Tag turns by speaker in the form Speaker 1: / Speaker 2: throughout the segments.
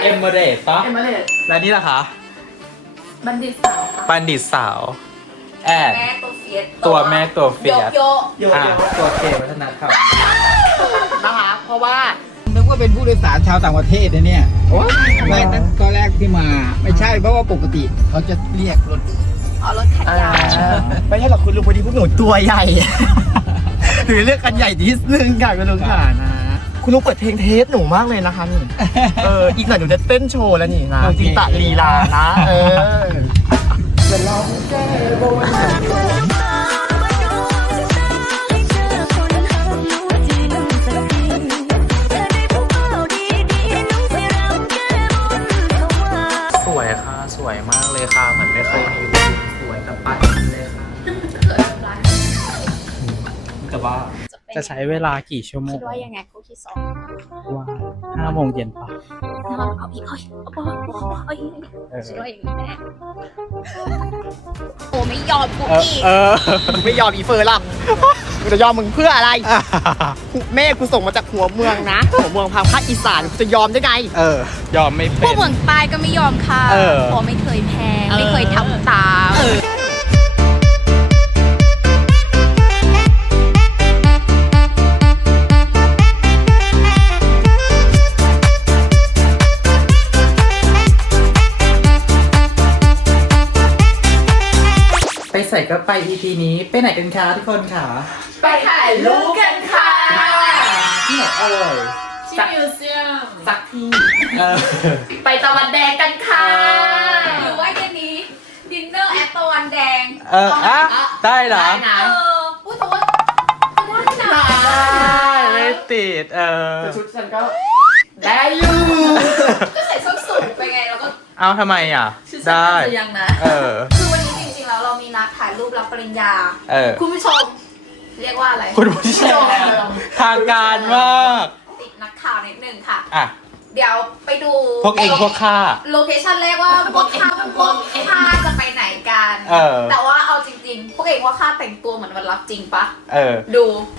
Speaker 1: เอมเมเรตปะ
Speaker 2: เอมเมอเรต
Speaker 1: และนี่ล่ะคะ
Speaker 2: บัณฑิตสาวค่ะ
Speaker 1: บัณฑิตสาวแอด
Speaker 3: แม่ตัวเฟียส
Speaker 1: ตัวแม่ตัวเฟียส
Speaker 3: โย
Speaker 2: โย
Speaker 1: อ่ะ
Speaker 2: โย่
Speaker 1: ตัวเกวัฒนธรรม
Speaker 2: นะคะเพราะว่า
Speaker 4: นึกว่าเป็นผู้โดยสารชาวต่างประเทศนะเนี่ยแรกนั้นตอนแรกที่มาไม่ใช่เพราะว่าปกติเขาจะเรียกรถ
Speaker 3: อ๋อรถขายยา
Speaker 2: ไม่ใช่หรอกคุณลุงพอดีพวกหนูตัวใหญ่ หรือเลือกกันใหญ่นิดนึงค่ะคุณลุงค่ะนะคุณลุงเปิดเพลงเทสหนูมากเลยนะคะนี่อีกหน่อยหนูจะเต้นโชว์แล้วนี่นะจินตะลีลานะจะลองแก้บน
Speaker 1: สวยค่ะสวยมากเลยค่ะเหมือนไม่เคยมีสวยกับปัดเลยค่ะแต่ว่าจะใช้เวลากี่ชั่วโม
Speaker 3: คิ
Speaker 1: ง
Speaker 3: ดว่ายังไงคู่ที่สอง
Speaker 1: ว่า5 โมงเย็นปะ
Speaker 3: เอาอีกเอาคิดว่าอย่างนี้แน่โอ้ไม่ยอมกูอีก
Speaker 2: มึงไม่ยอมอีเฟอร์หรอกกูจะยอมมึงเพื่ออะไร แม่กูส่งมาจากหัวเมืองนะ หัวเมืองทางภาคอีสานกูจะยอมได้ไง
Speaker 1: ยอมไม่
Speaker 3: พ
Speaker 1: เป็
Speaker 3: วก
Speaker 1: น
Speaker 3: เมืองใต้ก็ไม่ยอมค่ะเพราะไม่เคยแพ้ไม่เคยทำตาม
Speaker 1: ไปใส่ก็ไป EP นี้ไปไหนกันคะทุกคนค่ะ
Speaker 2: ไปถ่ายรูปกันค่ะ
Speaker 1: ที่ไหนเอ่ย
Speaker 2: ที่มิวเซียม
Speaker 1: สักที่
Speaker 2: ไปตะวันแดงกันค่ะ
Speaker 3: หรือว่าเย็นนี้ดินเนอร์แอตตะวันแดง
Speaker 1: ได้เหรอ
Speaker 2: ได้นะ
Speaker 3: อุ้ยแต่ว่าได้นะ
Speaker 1: ไม่ติด
Speaker 2: แต่ชุดฉันก็ได้อยู่
Speaker 3: ก็ใส่ส้นสูงไปไงแล้วก็
Speaker 1: เอาทำไมอ่ะ ได้
Speaker 3: ยังนะ คือวันนี้จริงๆแล้วเรามีนัดถ่ายรูปรับปริญญา คุณผู้ชม เรียกว่าอะไร
Speaker 1: คุณผู้ชมทางการมาก
Speaker 3: ติดนักข่าวนิดนึงค่ะ
Speaker 1: อ่ะ
Speaker 3: เดี๋ยวไปดู
Speaker 1: พวกเองพวกข้า
Speaker 3: โลเคชั่นแรกว่าพวกข้าจะไปไหนกัน แต่ว่าเอาจริงๆ พวกเองว่าข้าแต่งตัวเหมือนวันรับจริงปะดู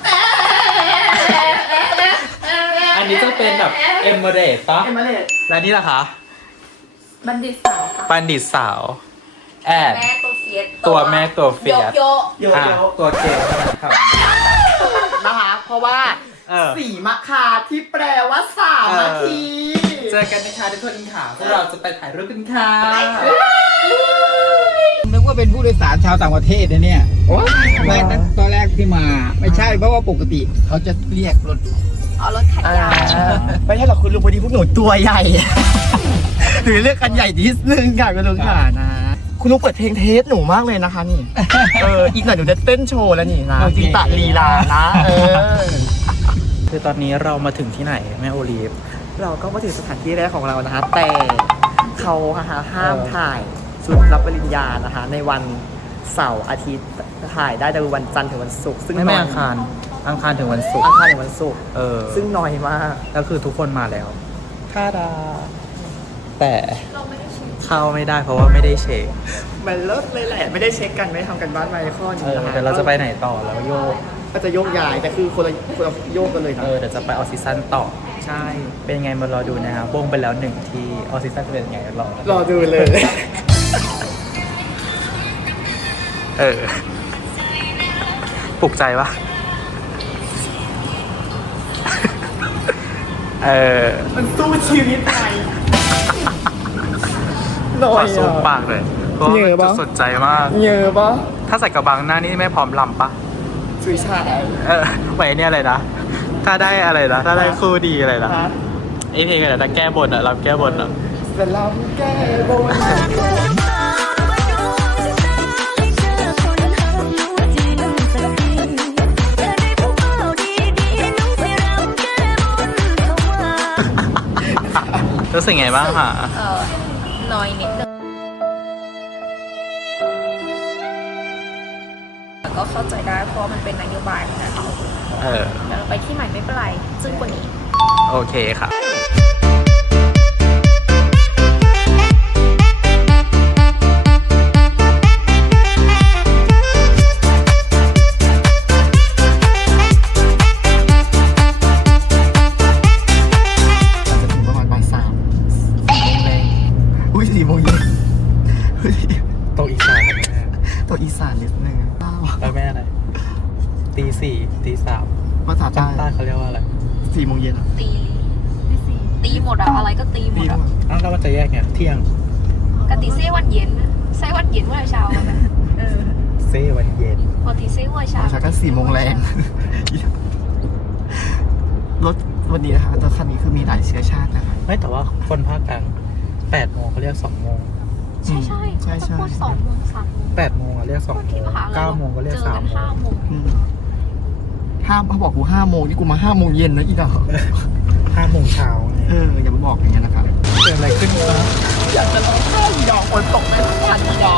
Speaker 1: อันนี้จะเป็นแบบเอมเมเรตปะ
Speaker 2: เอมเมอเรต
Speaker 1: และนี่ล่ะคะ
Speaker 2: บัณฑิตสาวค่ะ
Speaker 1: บัณฑิตสาวแอด
Speaker 3: แม่ตัวเฟียส
Speaker 1: ตัวแม่ตัวเฟียส
Speaker 3: โย
Speaker 2: โย
Speaker 1: อ่ะ
Speaker 2: โย่
Speaker 1: ตัวเกวัฒนธรรม
Speaker 2: นะคะ เพราะว่าสีมะคาที่แปลว่า3 นาที
Speaker 1: เจอกันนะคะทุกคนค่ะพวกเราจะไปถ่ายรูปกันค่ะ
Speaker 4: นึกว่าเป็นผู้โดยสารชาวต่างประเทศนะเนี่ยแรกนั้นตอนแรกที่มาไม่ใช่เพราะว่าปกติเขาจะเรียกรถ
Speaker 3: อ๋อรถขายยา
Speaker 2: ไม่ใช่หรอกคุณลุงพอดีพวกหนูตัวใหญ่ หรือเลือกกันใหญ่นิดนึงค่ะคุณลุงค่ะนะคุณลุงเปิดเพลงเทสหนูมากเลยนะคะนี่อีกหน่อยหนูจะเต้นโชว์แล้วนี่นะจินตะลีลานะ
Speaker 1: คือตอนนี้เรามาถึงที่ไหนแม่โอลีฟ
Speaker 2: เราก็มาถึงสถานที่แรกของเรานะคะแต่เขาห้ามถ่ายชุดรับปริญญานะคะในวันเสาร์อาทิตย์ถ่ายได้แต่วันจันทร์ถึงวันศุกร์ซึ่ง
Speaker 1: ไม่อังคารถึงวันศุกร์
Speaker 2: อังคารถึงวันศุกร์ ซึ่งน้อยมาก
Speaker 1: แล้วคือทุกคนมาแล้วท่าดาแต่เข้าไม่ได้เพราะว่าไม่ได้เช็ค
Speaker 2: มันเลิศเลยแหละไม่ได้เช็คกันไม่ทำกันบ้านมาในข้อนี้นะคะ
Speaker 1: เดี๋ยวเราจะไปไหนต่อแล้วโยก
Speaker 2: ก็จะโยกย้ายแต่คือคนละโยกกันเลยนะ
Speaker 1: เดี๋ยวจะไปออซิซันต่อ
Speaker 2: ใช่
Speaker 1: เป็นไงมารอดูนะครับวงไปแล้ว1ที่ออซิซันจะเป็นยังไงรอ
Speaker 2: ดูเลย
Speaker 1: ปลุกใจปะ
Speaker 2: มันสู้ชีวิตไงหน่อ
Speaker 1: ขอย ซูมปากเลยเพราะว่ามันจะสนใจมาก
Speaker 2: เยอะปะ
Speaker 1: ถ้าใส่กระบังหน้านี่ไม่พร้อมลำปะ
Speaker 2: สุยชา
Speaker 1: ไว้เนี่ยอะไรนะถ้าได้อะไรนะถ้าได้คู่ดีอะไรนะไอเพลงอะไรนะแก้บนอะรับแก้บนอะ
Speaker 2: จะลำแก้บน
Speaker 1: รู้สึกไงบ้างคะ
Speaker 3: น้อยนิดนึงแต่ก็เข้าใจได้เพราะมันเป็นนโยบายของเขาเราไปที่ใหม่ไม่เป็นไรซึ่งกว่านี้
Speaker 1: โอเคค่ะ
Speaker 2: 4 โมงเย็น
Speaker 1: ตกอีสานนะแม่
Speaker 2: ตัวอีสานนิดนึง
Speaker 1: แล้วแม่อะไรตีสี่ตีสาม
Speaker 2: ภาษา
Speaker 1: ภา
Speaker 2: ใต้
Speaker 1: คใต้เขาเรียกว่าอะไร
Speaker 2: 4 โมงเย็น
Speaker 3: ตีหมดอะอะไรก็ตีหม
Speaker 2: ปี
Speaker 3: ดอะ
Speaker 2: หมด
Speaker 1: อ้าวแล้วมันจะแยกไงเที่ยง
Speaker 3: กติเซ่วันเย็นเซ่วันเย็นเมื่อเช้าอะเออ
Speaker 1: เซวันเย็น
Speaker 3: ปกติเซ่วันเช้า
Speaker 2: ใช่ก็4 โมงแรงรถวันนี้นะคะรถคันนี้คือมีหลายเชื้อชาตินะคะ
Speaker 1: ไม่แต่ว่าคนภาคกลาง8 โมงเขาเรียก2 โมง
Speaker 3: ใช่ใช่
Speaker 2: ใช่ใช่
Speaker 3: พูด2 โมง 3 โมง
Speaker 1: 8 โมงอะเรียก2 โม
Speaker 3: ที่
Speaker 1: ง
Speaker 3: มหาลัย
Speaker 1: 9 โมงก็เรียก
Speaker 3: เจอ
Speaker 1: 3 โมง
Speaker 3: 5 โมง
Speaker 2: อืมห้ามเขาบอกกู5 โมงนี่กูมา5 โมงเย็นนะอีดอก
Speaker 1: 5 โมงเช้าไง
Speaker 2: อย่ามาบอกอย่างเงี้ยนะครับ
Speaker 1: เกิดอะไรขึ้นครับ
Speaker 2: อยากจะร้องไห้อีดอกฝนตกไม่ทันอีดอก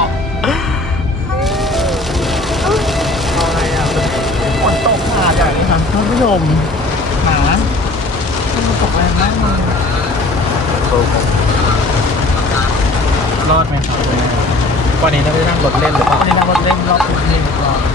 Speaker 1: อะไรอ่ะ
Speaker 2: ฝนตกหาอย่างนี้ครับท่านผู้ชมหามันตกแรงมากเลย
Speaker 1: รอดไหมครับวันนี้เราไปนั่งรถเล่นหรือเปล่า
Speaker 2: วันนี้นั่งรถเล่นรอบพื้นที่ก่อน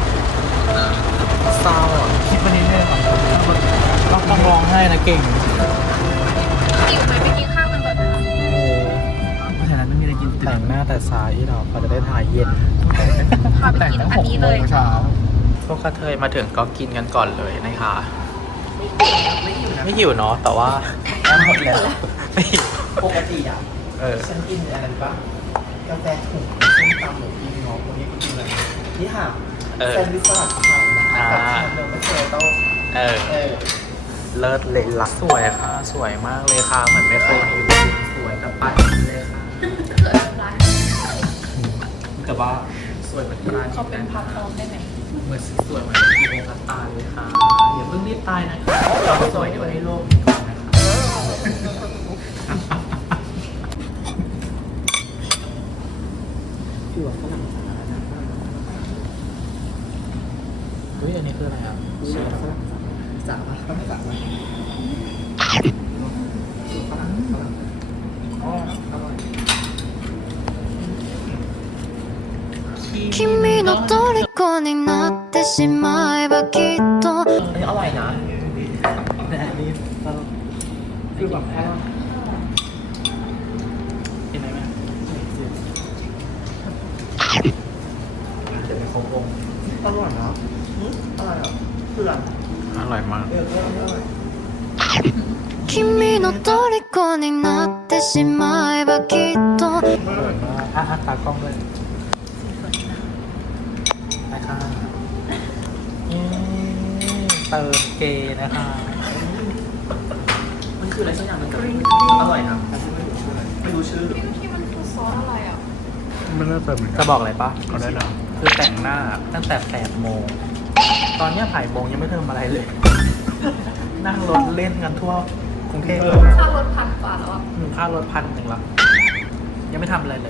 Speaker 1: เศร้าอ่ะ
Speaker 2: คิดวันนี้เลยก่อนนั่งรถรอบ
Speaker 1: ต้องร้องไห้นะเก่ง
Speaker 3: หิวไหมไปกินข้าวกันก่อนนะ
Speaker 1: โอ้
Speaker 2: เพราะฉะนั้นไม่มีอะไรกิน
Speaker 1: แต่งหน้าแต่สายที่เราเขาจะได้ถ่ายเย็น
Speaker 3: พาไป
Speaker 2: แต่ง
Speaker 3: กิน
Speaker 2: ตั้ง
Speaker 3: อัน
Speaker 2: 6
Speaker 3: นี้
Speaker 2: โม
Speaker 3: เลย
Speaker 2: งเช้า
Speaker 1: พวกกระเทยมาถึงก็กินกันก่อนเลยนะคะไม่หิวเนาะแต่ว่าหมดแล้วไม่หิว
Speaker 2: ปกติอ่ะ ฉันกินอะไรปะกาแฟถุงส้มตำหมูกินน้องคนนี้กินอะไรนี่ค่ะแซนด์วิชสลัดไข่นะคะกับชาเนยไม่เจอโต้
Speaker 1: เออเลิศเลยล่ะสวยค่ะ สวยมากเลยค่ะเหมือนไม่เคยมีผู้หญิงสวยกับป้าเลยค่ะแต่ว่าสวยเหมือนป้า
Speaker 3: เขาเป็นพักพร้อมได้ไหม
Speaker 1: เหมือนสวยเหมือนพี่โอพัตตาเลยค่ะอย่าเพิ่งรีบตายนะคะเราสวยอยู่ในโลกนี้ก่อนนะคะพี่ว่าฝรั่งสารนะเฮ้ยอันนี้คืออะไรอ่ะเชียร์ฝรั่ง
Speaker 2: จ๋าปะเขาไม่จ๋าปะฝรั่งอ๋ออร่อย
Speaker 5: 君の虜になってしまえばきっと
Speaker 2: อันนี้อร่อยนะ
Speaker 1: แต่อันนี้เรา
Speaker 2: คือแบบอร่อย
Speaker 1: กินไหมแม่เดี๋ยวไปครบวง
Speaker 2: อร่อยนะอร่อยอ่ะเพื่อน
Speaker 1: อร่อยมาก
Speaker 2: อร่อย
Speaker 5: 君の虜になってしまえばきっと
Speaker 1: สวยมากตากล้องเลยนะคะเติมเกย์นะคะ
Speaker 2: มันคืออะไรสักอย่างมันอร่อยนะไม่รู้ชื่อ
Speaker 3: ที่มันคือซอสอะไรอ่ะ
Speaker 1: มันน่าจะจะบอกอะไรปะเอาได้นะคือแต่งหน้าตั้งแต่8 โมง ตอนเนี้ยบ่ายโมงยังไม่ทำอะไรเลย นั่งรถเล่นกันทั่วกรุงเทพเลย
Speaker 3: ค่ารถ1,000 กว่าแล้วอ่ะ
Speaker 1: ค่ารถ1,100แล้วยังไม่ทำอะไรเลย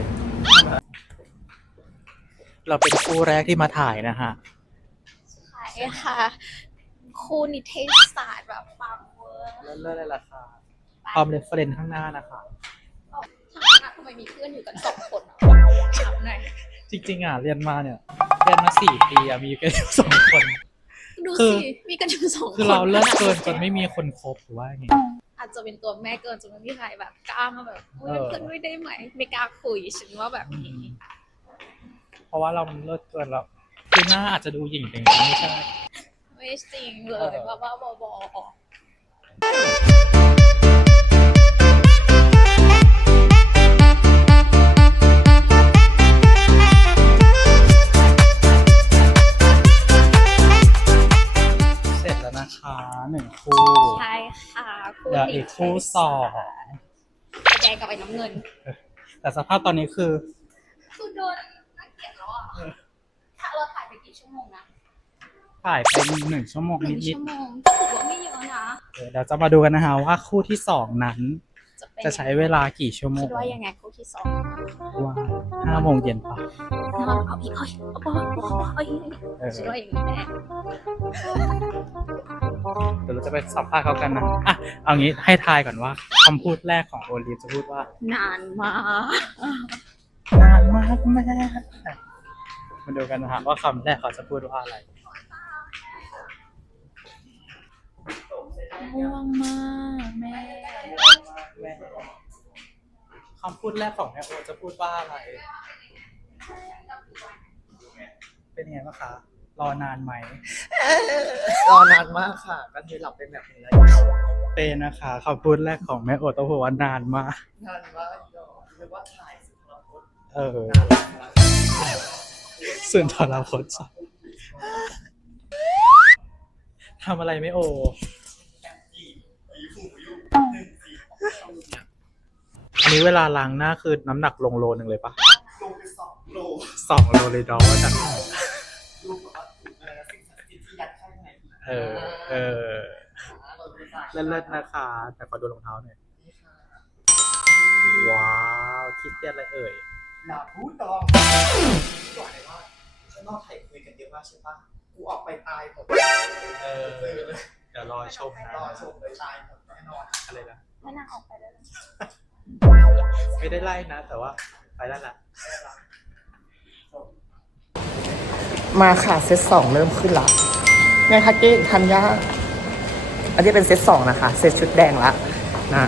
Speaker 1: เราเป็นคู่แรกที่มาถ่ายนะฮะ
Speaker 3: ใช่ค่ะครูนิเทศศาสตร์แบบปังเวอร์
Speaker 1: เลิศเลยราคาพร้อมเรฟเฟรนข้างหน้านะคะ
Speaker 3: ทำไมมีเพื่อนอยู่กัน2 คนถามหน่อย
Speaker 1: จริงๆอ่ะเรียนมา4 ปีอ่ะมีกันอยู่2 คน
Speaker 3: ดู
Speaker 1: คือ
Speaker 3: สิมีกันอยู่2 คน
Speaker 1: คือเราเลิกเกินจนไม่มีคนคบหรือว่าไง
Speaker 3: อาจจะเป็นตัวแม่เกินจนไม่มีใครแบบกล้ามาแบบอุ๊ยเป็นเพื่อนด้วยได้ไหมไม่กล้าคุยฉันว่าแบบนี้
Speaker 1: เพราะว่าเรามันเลิกเกินแล้วคือหน้าอาจจะดูหยิ่งแต่จริงๆไม่ใช่
Speaker 3: ไม่จริงเลยบ้าๆบอๆ
Speaker 1: เสร็จแล้วนะคะ1 คู่
Speaker 3: ใช่ค่ะคู่
Speaker 1: เดี๋ยวอีกคู่2
Speaker 3: ไอ้แดงกับไอ้น้ำเงิน
Speaker 1: แต่สภาพตอนนี้คือ
Speaker 3: คือโดนน่าเกลียดแล้วอ่ะถ้าเราถ่ายไปกี่ชั่วโมงนะ
Speaker 1: ถ่ายเป็น1 ชั่วโมง
Speaker 3: 1
Speaker 1: นิด
Speaker 3: ชั่วโมงก็ถือว่าไม่เยอะนะ
Speaker 1: ๆเดี๋ยวจะมาดูกันนะคะว่าคู่ที่ 2 นั้น
Speaker 3: เป็น
Speaker 1: จะใช้เวลากี่ชั่วโม
Speaker 3: คิ
Speaker 1: ง
Speaker 3: ดว่ายังไงคู่ที่ 2
Speaker 1: ว่า5 โมงเย็นป่ะ
Speaker 3: เอาอีกเอาอีก
Speaker 1: เออ
Speaker 3: คิดว่าอย่างนี้แน่
Speaker 1: เดี๋ยวเราจะไปสัมภาษณ์เขากันนะอ่ะเอางี้ให้ทายก่อนว่าคำพูดแรกของโอลิฟจะพูดว่าน
Speaker 3: านมาก
Speaker 1: นานมากแม่มาดูกันนะฮะว่าคำแรกเขาจะพูดว่าอะไร
Speaker 3: ง่วงมากแม่
Speaker 1: แม่คำพูดแรกของแม่โอจะพูดว่าอะไร เป็นยังไงบ้างคะ รอนานไหม
Speaker 2: รอนานมากค่ะก็คือหลับเป็นแบบนี้แล้ว
Speaker 1: เป็นนะคะคำพูดแรกของแม่โอต้องพูดว่านานมาก
Speaker 2: นานมากเนาะเรียกว่าถ่ายสุดเราคน
Speaker 1: เออส่วนทรพจน์ทำอะไรไม่โอ อันนี้เวลาล้างหน้าคือน้ำหนักลงโลนึงเลยปะ
Speaker 2: ลงไป2 โล
Speaker 1: 2 โลเลยดอกว่าจะ
Speaker 2: รูปแบบว่าสิ่งศักดิ์สิทธิ์ที่ยัดข้างใน
Speaker 1: เออเลิศๆนะคะ แต่ขอดูรองเท้าหน่อย ว้าวคิดเตียนอะไรเอ่ย
Speaker 2: อย่าพูดตองก่อนเลยว่าข้างนอกไทยคุยกันเยอะมากใช่ปะกูออกไปตายหมด
Speaker 1: เออ เดี๋ยวรอชมนะ
Speaker 2: รอชมเลยตายหมดแน่นอน
Speaker 1: อะไรนะ
Speaker 3: ไม่น่าออกไปเลย
Speaker 1: ไม่ได้ไล่นะ แต่ว่าไปได้ละ
Speaker 2: มาค่ะเซต2เริ่มขึ้นละไงคะเก้ทันยาอันนี้เป็นเซต2นะคะเซตชุดแดงละนะ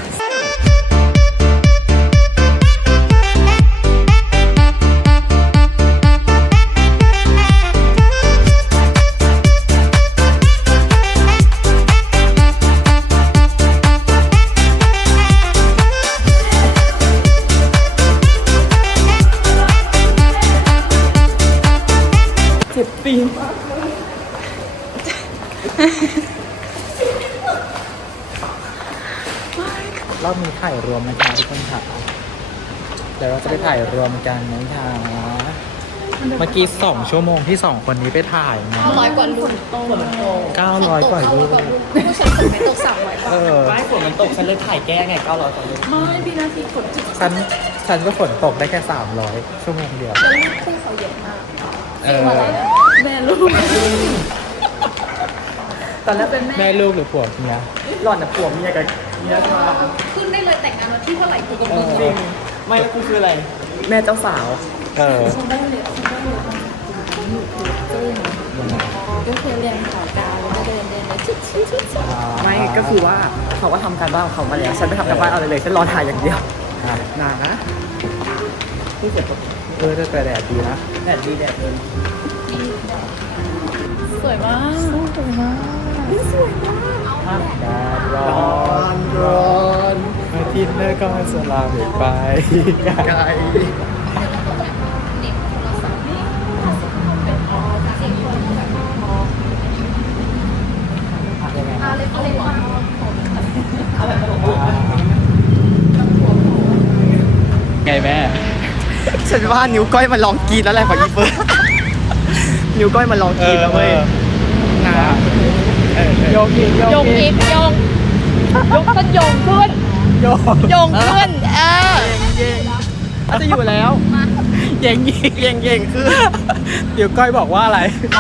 Speaker 2: เจ็บตีนมาก
Speaker 1: รอบนี้ถ่ายรวมนะคะทุกคนค่ะเดี๋ยวเราจะไปถ่ายรวมกันนะคะเมื่อกี้2 ชั่วโมงที่2 คนนี้ไปถ่ายมา
Speaker 3: 900 กว่าลูก
Speaker 1: 900 กว่ารูป
Speaker 3: ผู้ชายฝนไม่ตก300 กว่า
Speaker 2: ไม่ฝนมันตกฉันเลยถ่ายแก้ไง900 กว่าเลย
Speaker 3: ไม่พี่นาทีฝนจิต
Speaker 1: ฉันก็ฝนตกได้แค่300 ชั่วโมงเดียว
Speaker 3: แล้วลูกคู่เขาเยอะมาก
Speaker 1: เออ
Speaker 3: แม่ลูก
Speaker 2: ตอนแรกเป็น
Speaker 1: แม่ลูกหรือผัวเมีย
Speaker 2: หล่อนแต่ผัวเมียกับเมียมา
Speaker 3: ขึ้นได้เลยแต่งงานวันที่เท่าไหร่กูก็
Speaker 1: เอ
Speaker 3: มึง
Speaker 1: อ
Speaker 2: จริงไม่แล้วกูคืออะไร แม่เจ้าสาว
Speaker 1: เออ
Speaker 3: ฉันได้เลยก็คือเรียนข่าวกาวแล้วก็เดินเลยชิด
Speaker 2: ไม่ก็คือว่าเขาก็ทำการบ้านของเขามาแล้วฉันไม่ทำการบ้านเอาเลยฉันรอถ่ายอย่างเดียวนะที่เจ็บปวด
Speaker 1: แต่แดดดีนะ
Speaker 2: แดดดีแดดเลย
Speaker 3: สวยมาก
Speaker 1: แดดร้อน
Speaker 2: ร้อน
Speaker 1: อาทิตย์หน้าก็สลาไป
Speaker 2: ไกล
Speaker 1: ไงแม่
Speaker 2: ฉันว่านิ้วก้อยมาลองกินแล้วแหละของอีเฟิร์นนิ้วก้อยมาลองกินแล้วเว้ยนะ
Speaker 1: โยกอีก
Speaker 3: โยงอีกโยงต้นโยงขึ้น
Speaker 1: โยก
Speaker 3: โยงขึ้น
Speaker 2: เย่งเขาจะอยู่แล้ว
Speaker 1: เย่งอีก
Speaker 2: เย่งเย่งคือ
Speaker 1: เดี๋ยวก้อยบอกว่าอะไร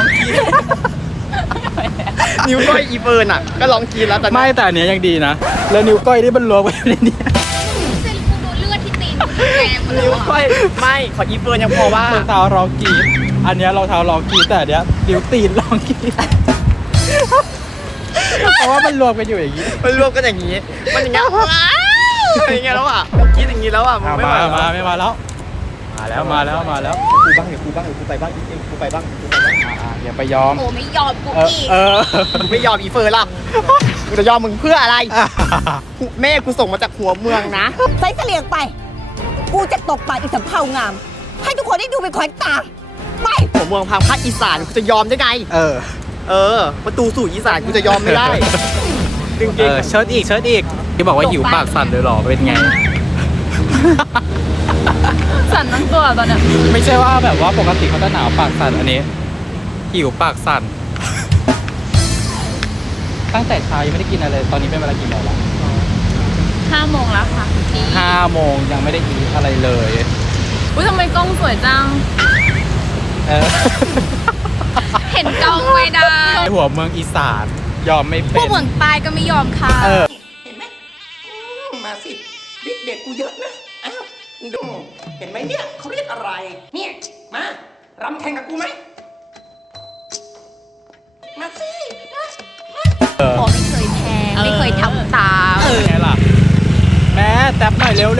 Speaker 2: นิ้วก้อยอีเฟิร์นอ่ะก็ลองกินแล้วแต่
Speaker 1: ไม่แต่อันเนี้ยยังดีนะ แล้วนิ้วก้อยที่มันรวมไว้ในนี้
Speaker 3: เส้นกูดูเลือดที่ตีนแดงหมดแล้
Speaker 2: นิ้ว
Speaker 3: ว
Speaker 2: ก้อยไม่ขออีเฟิร์นยังพอว่าร
Speaker 1: องเท้ารองกรีดอันเนี้ยรองเท้ารองกรีดแต่อันเนี้ยนิ้วตีนรองกรีดเพราะว่ามันรวมกันอยู่อย่างนี้
Speaker 2: มันรวมกันอย่างนี้ มันอย่างเงี้ยอย่างเงี้ยแล้วอ่ะคิดอย่างนี้แล้วอ่ะมึงไม่ไหว
Speaker 1: ไม่มาแล้ว มาแล้ว
Speaker 2: กูบ้างเดี๋ยวกูไปบ้างเองกูไปบ้าง
Speaker 1: อย่าไปยอม
Speaker 3: โอ้ไม่ยอมกูอีก
Speaker 2: กูไม่ยอมอีเฟิร์นหรอกกูจะยอมมึงเพื่ออะไรแม่กูส่งมาจากหัวเมืองนะ
Speaker 6: ใส่เสลียงไป กูจะตกปากอีสำเภางาม ให้ทุกคนได้ดูเป็นขวัญตา ไป
Speaker 2: หัวเมืองทางภาคอีสานกูจะยอมได้ไง ประตูสู่อีสานกูจะยอมไม่ได้จริง
Speaker 1: เชิดอีกที่บอกว่าหิวปากสั่นเลยหรอเป็นไง
Speaker 3: สั่นทั้งตัวตอนเนี้ย
Speaker 1: ไม่ใช่ว่าแบบว่าปกติเขาจะหนาวปากสั่นอันนี้หิวปากสั่น ตั้งแต่เช้ายังไม่ได้กินอะไรตอนนี้เป็นเวลากี่โมงแล้ว
Speaker 3: 5 โมงแล้วค่ะพี่
Speaker 1: 5 โมงยังไม่ได้กินอะไรเลย
Speaker 3: อุ้ยทำไมกล้องสวยจัง
Speaker 1: เออ
Speaker 3: เห็นกล้องไม่ได้
Speaker 1: หัวเมืองอีสานยอมไม่
Speaker 3: พ
Speaker 1: เป็
Speaker 3: วก
Speaker 1: น
Speaker 3: เมืองใต้ก็ไม่ยอมค่ะ
Speaker 1: เออ
Speaker 6: เห็นไหมมาสิเด็กกูเยอะนะ อ้าวดู เห็นไหมเนี่ยเขาเรียกอะไร เนี่ย มารำแข่งกับกูไหม มาสิ
Speaker 3: พอไม่เคยแพ้ไม่เคยทำตาม
Speaker 1: ไงล่ะ แม่ม่แตบหน่อยเร็ว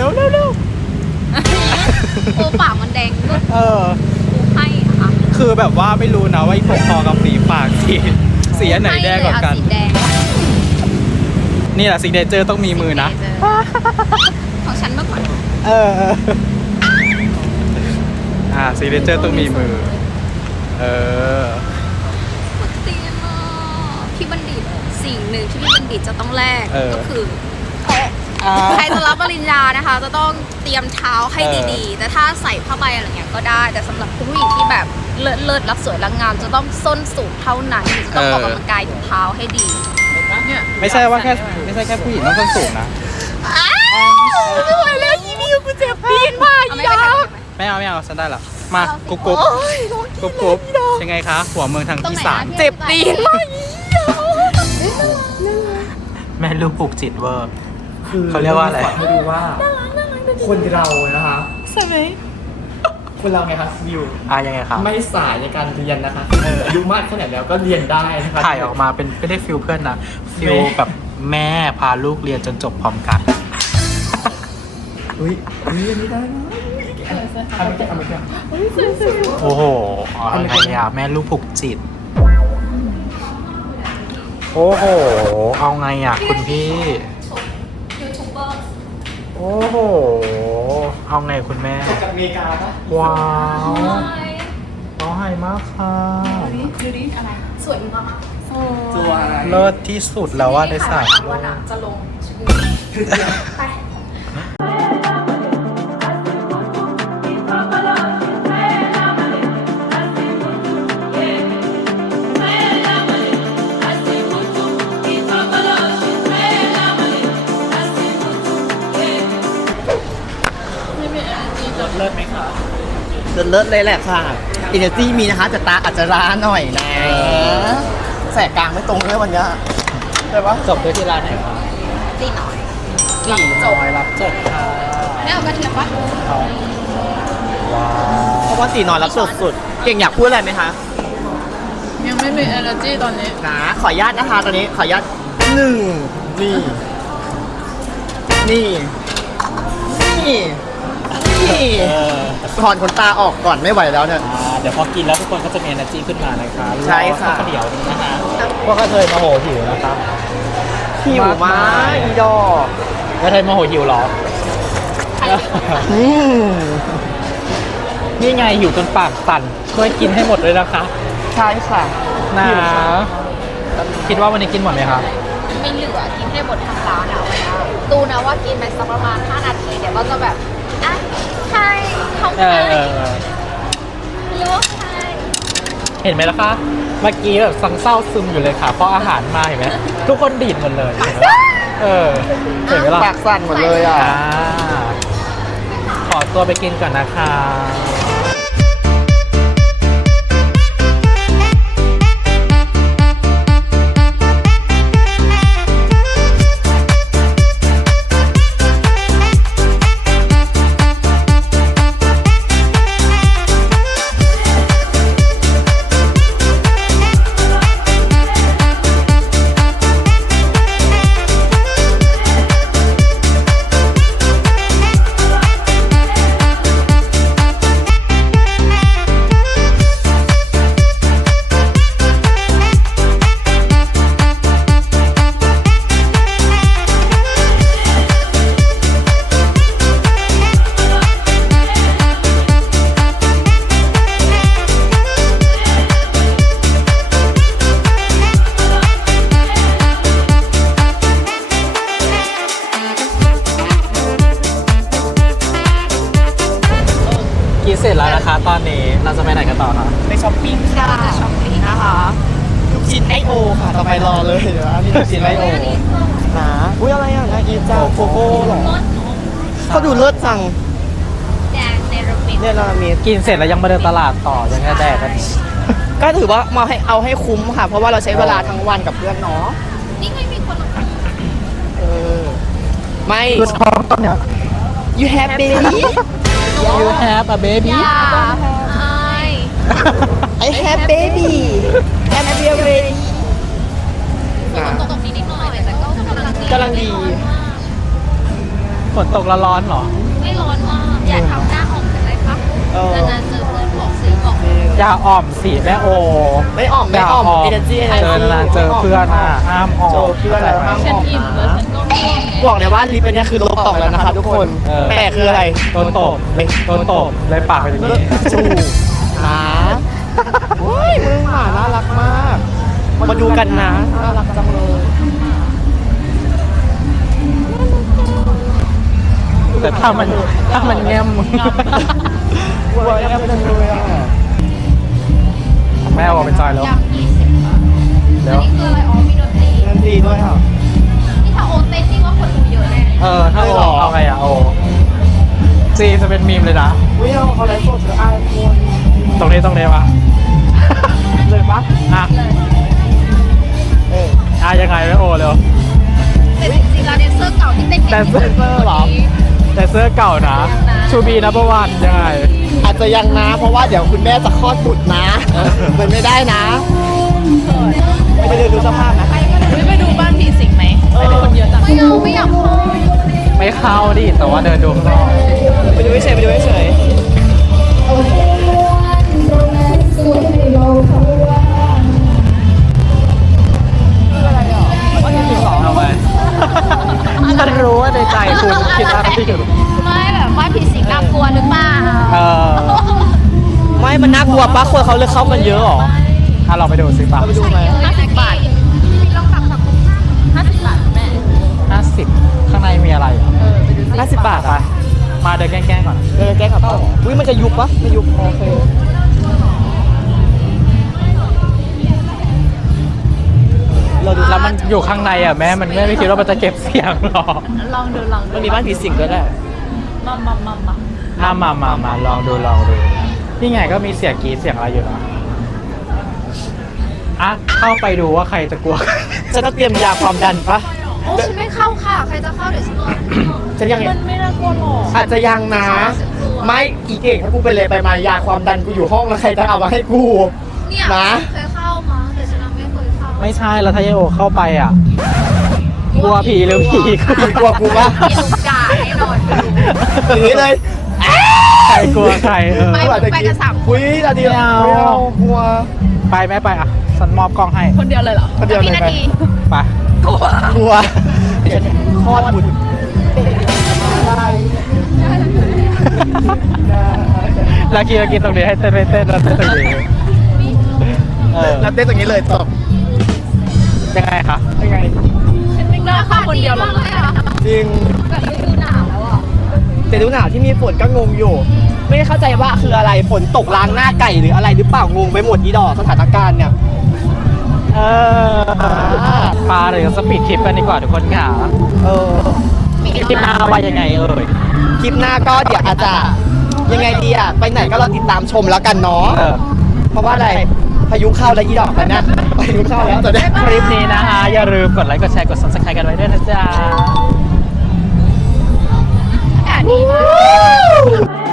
Speaker 3: โอ้ปากมันแดงก็
Speaker 1: เออ
Speaker 3: ให้อ่ะ
Speaker 1: คือแบบว่าไม่รู้นะว่าไอ้ผมคอกับฝีปากสีอันไหนแดงกว่ากัน
Speaker 3: สีแดง
Speaker 1: นี่แหละซิกเนเจอร์ต้องมีมือนะ
Speaker 3: ของฉันเมื่อก่อน
Speaker 1: เออซิกเนเจอร์ต้องมีมือ เออ
Speaker 3: เตียนพี่บัณฑิตสิ่งหนึ่งที่พี่บัณฑิตจะต้องแลก
Speaker 1: เออ
Speaker 3: ก็คือใครจะรับปริญญานะคะ จะต้องเตรียมเท้าให้ดีๆ แต่ถ้าใส่ผ้าใบอะไรเงี้ยก็ได้ แต่สำหรับคุณผู้หญิงที่แบบเลิศรักสวยรักงามจะต้องส้นสูงเท่านั้นจะต้องออกกำลังกายถึงเท้าให้ดีเนี่ย
Speaker 1: ไม่ใช่แค่ผู้หญิงต้องส้นสูงนะ
Speaker 3: ไม่ไหวแล้วยี่นี่กูเจ็บตีนมากอีดอก
Speaker 1: ไม่เอาฉันได้ละมากุ๊กยังไงคะหัวเมืองทางที่สาม
Speaker 3: เจ็บตีนมาก
Speaker 1: แม่ลูกปลูกจิตเวอร์เขาเรียกว่าอะไร
Speaker 2: ให้ดูว่า คนเรานะคะ
Speaker 3: ใช่ไหม
Speaker 2: คนเราไงคะวิว
Speaker 1: ยังไงครับ
Speaker 2: ไม่สายในการเรียนนะคะอายุมากแค่ไหนแล้วก็เรียนได้นะคะ
Speaker 1: ถ่ายออกมาเป็นไม่ได้ฟิลเพื่อนนะฟิลแบบแม่พาลูกเรียนจนจบพร้อมกัน
Speaker 2: อุ้ยเรียนไม่ได้นะเอาไม่ได้
Speaker 1: โอ้โหเอาไงอะแม่ลูกผูกจิต โอ้โห เอาไงอะคุณพี่
Speaker 3: ยูทูบเบอร์
Speaker 1: โอ้โห เอาไงคุณแม่
Speaker 2: จากอเมริกาปะ
Speaker 1: ว้าวน้องไฮมากค่ะ
Speaker 3: ดูดิอะไรสวยมาก
Speaker 2: ตัวอะไร
Speaker 1: เลิศที่สุดแล้วว่าในสาย
Speaker 3: วันหนังจะลงไป
Speaker 1: เลิศไหมคะ
Speaker 2: เลิศเลยแหละค่ะอินเนอร์จี้มีนะคะแต่ตาอาจจะร้าหน่อยนะแสกกลางไม่ตรงด้วยวันเนี้ยแต่ว่า
Speaker 1: จบด้วยที่ร้านไหนคะ
Speaker 3: ตีหน่อย
Speaker 1: รับจบรับจบค่ะ
Speaker 3: ไม่เอากระเทียมปะ
Speaker 1: เอาว้าว
Speaker 2: เพราะว่าตีนอนรับสุดๆเก่งอยากพูดอะไรไหมคะ
Speaker 3: ยังไม่มี energy ตอนนี้
Speaker 2: นะขออนุญาตนะคะตอนนี้ขออนุญาตหนึ่งนี่นี่นี่ถอนขนตาออกก่อนไม่ไหวแล้วเนี่ย
Speaker 1: เดี๋ยวพอกินแล้วทุกคนก็จะมี energy ขึ้นมานะคะ
Speaker 2: ใช่ค่ะ
Speaker 1: รอสักเดี๋ยวนึงนะคะพวกกระเทยมาโหหิวนะคะ
Speaker 2: หิวมากอีดอก
Speaker 1: กระเทยมาโหหิวเหรอ
Speaker 2: อืม
Speaker 1: นี่ไงหิวจนปากสั่นช่วยกินให้หมดเลยนะคะ
Speaker 2: ใช่ค่ะ
Speaker 1: นะ
Speaker 2: หิวค่ะ
Speaker 1: คิดว่าวันนี้กินหมดไหมคะ
Speaker 3: ไม่เหลือกินให้หมดทั้งร้านเอาไว้นะดูนะว่ากินไปสักประมาณ5 นาทีเดี๋ยวเราจะแบบอ่ะใช่ทำไมหรือว่าใคร
Speaker 1: เห็นไหมล่ะคะ เมื่อกี้แบบสังเศร้าซึมอยู่เลยค่ะ เพราะอาหารมาเห็นไหมทุกคนดีดหมดเลยเห็นไหมเห็นไหมล่ะ
Speaker 2: ปากสั่นหมดเลยอ่ะ
Speaker 1: ขอตัวไปกินก่อนนะคะ กินเสร็จแล้วนะคะ ตอนนี้เราจะไปไหนกันต่อคะ
Speaker 2: ไปช้อปปิ้ง
Speaker 3: เราจะช้อปปิ้งนะคะ
Speaker 2: ลูกชิ้นไอโอค่ะต่อไปรอเลยเดี๋ยวนี่ลูกชิ้นไอโอนะอุ้ยอะไรอ่ะนาอีจ้าโกโก้หรอเขาดูเลิศจัง
Speaker 3: แดงเนรมิต
Speaker 2: เนี่ยเรามี
Speaker 1: กินเสร็จแล้วยังมาเดินตลาดต่อยังไงแดกกัน
Speaker 2: ก็ถือว่ามาให้เอาให้คุ้มค่ะ เพราะว่าเราใช้เวลาทั้งวันกับเพื่อนเนาะ
Speaker 3: นี่ไงมีคนมา
Speaker 2: เออไม่
Speaker 1: คือท้องตอนเนี้ย
Speaker 2: you have baby
Speaker 1: You have a baby
Speaker 3: อย่าไอ
Speaker 2: I have baby and we are ready
Speaker 3: ฝนตกตรงนี้นิดหน่อยแต่ก็กำลังดี
Speaker 2: กำลังดี
Speaker 1: ฝนตกแล้วร้อนเหรอ
Speaker 3: ไม่ร้อนมาก อย่าทำหน้าออกเป็นไรคะ
Speaker 2: เออ
Speaker 3: นานๆเจอเพื่อนบอกสิบอก
Speaker 1: อย่าอ่อมสิแม่โอ
Speaker 2: ไม่อ่อมไม่อ่อม energy
Speaker 1: เจอนานๆเจอเพื่อนอ่ะห้ามอ่อม
Speaker 2: เจอเพื่อนแล้วห้าม
Speaker 3: ฉั
Speaker 2: อ่
Speaker 3: น
Speaker 2: อม
Speaker 3: อิ่มแล้วฉันก็ง่วงไง
Speaker 2: บอกเลยว่าลิปอันเนี้ยคือลบออกแล้วนะคะทุกคน
Speaker 1: เออ
Speaker 2: แต่คืออะไร
Speaker 1: โดนตบโดนตบเลยปากเป็นอย่างนี้
Speaker 2: จูหมาโอ้ยมึงหมาน่ารักมาก มาดูกันนะน่ารักจังเลย
Speaker 1: แต่ถ้ามันแง้ม
Speaker 2: กลัวแอบจังเลยอ่ะ
Speaker 1: แม่เอาไปจอยแล้ว
Speaker 3: ยำ20 บาท
Speaker 1: เดี๋
Speaker 3: อั
Speaker 1: ยว
Speaker 3: นนี้คืออะไร อ๋อ มีดนตรี
Speaker 2: เงินดีด้วยค่ะ
Speaker 3: นี่ถ้าโอเต้นนี่ว่าคนดูเยอะแน่
Speaker 1: เออ ถ้าโอเอาไงอะโอจีจะเป็นมีมเลยนะ
Speaker 2: วิเอาเขาไลฟ์สดหรือไอโฟน
Speaker 1: ตรงนี้ปะ
Speaker 2: เลยปะ
Speaker 1: อ่ะ
Speaker 2: เออ
Speaker 1: อ่ะยังไงไม่โอเร็ว
Speaker 3: แต่จริงๆแล้วแดนเซอร์เก่าที่เต้นเก่ง
Speaker 1: แดนเซอร์เหรอ แต่เสื้อเก่านะชูบีนับวันยังไง
Speaker 2: อาจจะยังนะ เพราะว่าเดี๋ยวคุณแม่จะคลอดบุตรนะ มันไม่ได้นะ ไปเดินดูสภาพนะ
Speaker 3: ไปดูบ้านผีสิงไหมคนเยอะจังไม่เอาไม่อยากเข้า
Speaker 1: ไม่เข้าดิ แต่ว่าเดินดูข้างนอก
Speaker 2: ไปดูเฉยไปดูเฉย
Speaker 1: เอาไงฉันรู้ว่าในใจคุณคิดอะไรอยู่
Speaker 3: ไม่แบบบ้านผีสิงน่ากลัวหรือเปล่า
Speaker 1: เออ
Speaker 2: ไม่มันน่ากลัวปะคนเขาเลยเข้ากันเยอะหรอ
Speaker 1: ถ้าเราไปดูสิป่ะ
Speaker 2: ไปดูไหม
Speaker 3: 50 บาทลองตักสัก50 บาทแม่
Speaker 1: 50 ข้างในมีอะไรอ่ะ
Speaker 2: 50 บาท
Speaker 1: ไป มาเดินแกล้งๆก่อน
Speaker 2: เดินแก้กับเขาอุ้ยมันจะยุบปะไม่ยุบโอเคเราดู
Speaker 1: แล้วมันอยู่ข้างในอ่ะแม่ มันไม่คิดว่ามันจะเก็บเสียงหรอก
Speaker 3: ลองดู
Speaker 2: มันมีบ้านผีสิงก็ได้
Speaker 1: มาลองดู นี่ไงก็มีเสียงกรีดเสียงอะไรอยู่นะอ่ะ เข้าไปดูว่าใครจะกลัว
Speaker 2: ฉันต้องเตรียมยาความดันปะ
Speaker 3: โอ้ฉันไม่เข้าค่ะ ใครจะเข้าเดี๋ยวฉันรอ
Speaker 2: ฉันยังไง
Speaker 3: มันไม่น่ากลัวหรอก
Speaker 2: อาจจะยังนะ ไม่อีเก่งถ้ากูไปเลยไปมายาความดันกูอยู่ห้องแล้วใครจะเอามาให้กู
Speaker 3: เนี่ย
Speaker 2: นะ
Speaker 3: เคยเข้ามาแต่ฉันยังไม่เคยเข้า
Speaker 1: ไม่ใช่แล้วถ้ายายโอเข้าไปอ่ะ กลัวผีหรือผี
Speaker 2: ผีกลัวกูปะ
Speaker 3: มีลูกกาแน่นอน
Speaker 2: อย่างนี้เลย
Speaker 1: ใครกลัวใครเออ
Speaker 3: ไปไปกัน3 คน
Speaker 2: อุ้ยนาที
Speaker 1: ไม่เอา
Speaker 2: ไม่เอากลัว
Speaker 1: ไปไหมไปอ่ะ ฉันมอบกล้องให้
Speaker 3: คนเดียวเลยเหรอ
Speaker 2: คนเดียวเลย
Speaker 3: นา
Speaker 2: ไป
Speaker 3: ที
Speaker 1: ไป
Speaker 3: กลัว
Speaker 2: กลัวคลอดบุตร
Speaker 1: แล้วกินตรงนี้ให้เต้นแล้วเต้นตรงนี้เออ
Speaker 2: แล้วเต้นตรงนี้เลยจบ
Speaker 1: ยังไงคะ
Speaker 2: ยังไง
Speaker 3: เดินเข้าคนเดียวเลยอ่ะ
Speaker 2: จริง
Speaker 3: แบบฤดูหนาวแล้วอ่ะ
Speaker 2: แต่ดูหนาวที่มีฝนก็งงอยู่ ไม่ได้เข้าใจว่าคืออะไรฝนตกล้างหน้าไก่หรืออะไรหรือเปล่างงไปหมดอีดอกสถานการณ์เนี่ย
Speaker 1: เออปลาเดี๋ยวสปีดคลิปกันดีกว่าทุกคนค่ะ
Speaker 2: เออ
Speaker 1: คลิปหน้าว่ายังไงเอ่ย
Speaker 2: คลิปหน้าก็เดี๋ยวอาจจะยังไงดีอ่ะ ไปไหนก็รอติดตามชมแล้วกันเนาะ
Speaker 1: เออ
Speaker 2: เพราะว่าอะไรพายุเข้าแล้วอีดอกแล้วนะพายุเข้าแล้วตอนนี้
Speaker 1: คลิปนี้นะคะ อย่าลืมกดไลค์ กดแชร์ กด subscribe กันไว้ด้วยนะจ๊ะ
Speaker 3: อากาศดีมาก